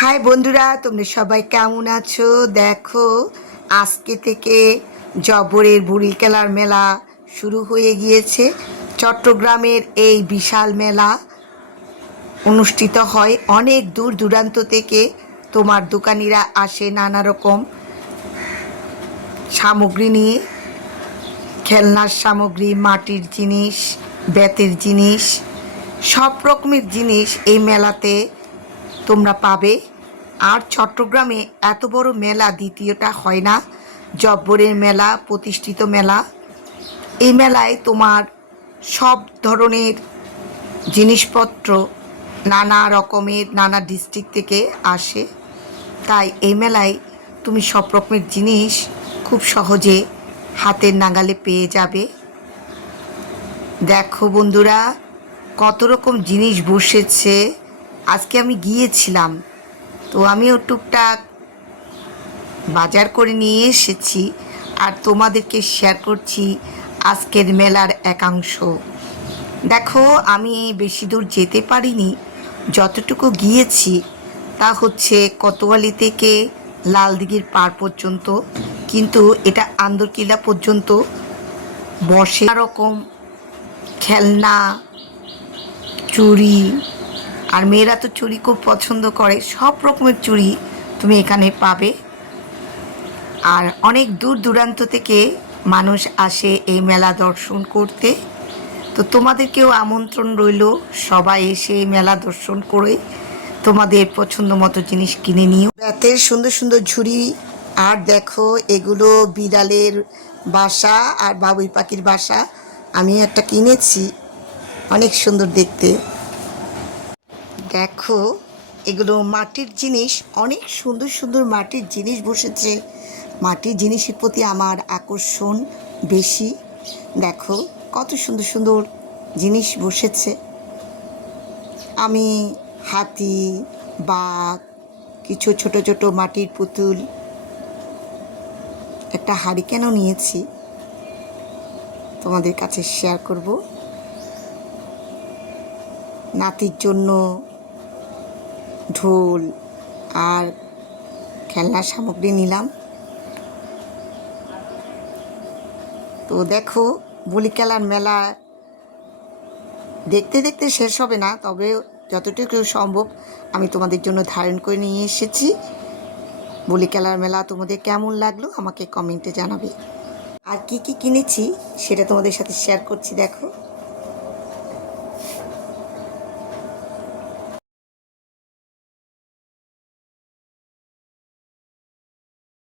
High বন্ধুরা, তোমরা সবাই কেমন আছো? দেখো, আজকে থেকে জবরের বুড়িকেলার মেলা শুরু হয়ে গিয়েছে। চট্টগ্রামের এই বিশাল মেলা অনুষ্ঠিত হয়। অনেক দূর দূরান্ত থেকে তোমার দোকানিরা আসে নানা রকম সামগ্রী নিয়ে, খেলনার সামগ্রী, মাটির জিনিস, বেতের জিনিস, সব রকমের জিনিস এই মেলাতে তোমরা পাবে। আর চট্টগ্রামে এত বড় মেলা দ্বিতীয়টা হয় না। জব্বরের মেলা প্রতিষ্ঠিত মেলা। এই মেলায় তোমার সব ধরনের জিনিসপত্র নানা রকমের নানা ডিস্ট্রিক্ট থেকে আসে। তাই এই মেলায় তুমি সব রকমের জিনিস খুব সহজে হাতের নাগালে পেয়ে যাবে। দেখো বন্ধুরা, কত রকম জিনিস বসেছে। আজকে আমি গিয়েছিলাম, তো আমিও টুকটাক বাজার করে নিয়ে এসেছি আর তোমাদেরকে শেয়ার করছি আজকের মেলার একাংশ। দেখো, আমি বেশি দূর যেতে পারিনি। যতটুকু গিয়েছি তা হচ্ছে কোতোয়ালি থেকে লালদিঘির পার পর্যন্ত, কিন্তু এটা আন্দরকিল্লা পর্যন্ত বসে। রকম খেলনা, চুড়ি, আর মেয়েরা তো চুড়ি খুব পছন্দ করে, সব রকমের চুড়ি তুমি এখানে পাবে। আর অনেক দূর দূরান্ত থেকে মানুষ আসে এই মেলা দর্শন করতে। তো তোমাদেরকেও আমন্ত্রণ রইল, সবাই এসে এই মেলা দর্শন করে তোমাদের পছন্দ মতো জিনিস কিনে নিও। বেতের সুন্দর সুন্দর ঝুড়ি। আর দেখো, এগুলো বিড়ালের বাসা আর বাবুই পাখির বাসা। আমি একটা কিনেছি, অনেক সুন্দর দেখতে। দেখো, এগুলো মাটির জিনিস, অনেক সুন্দর সুন্দর মাটির জিনিস বসেছে। মাটির জিনিসের প্রতি আমার আকর্ষণ বেশি। দেখো, কত সুন্দর সুন্দর জিনিস বসেছে। আমি হাতি, বাঘ, কিছু ছোট ছোট মাটির পুতুল, একটা হারিকেনও নিয়েছি, তোমাদের কাছে শেয়ার করব। নাতির জন্য ঢোল আর খেলনার সামগ্রী নিলাম। তো দেখো, বুড়িকেলার মেলা দেখতে দেখতে শেষ হবে না, তবে যতটুকু সম্ভব আমি তোমাদের জন্য ধারণ করে নিয়ে এসেছি। বুড়িকেলার মেলা তোমাদের কেমন লাগলো আমাকে কমেন্টে জানাবে। আর কি কি কিনেছি সেটা তোমাদের সাথে শেয়ার করছি। দেখো,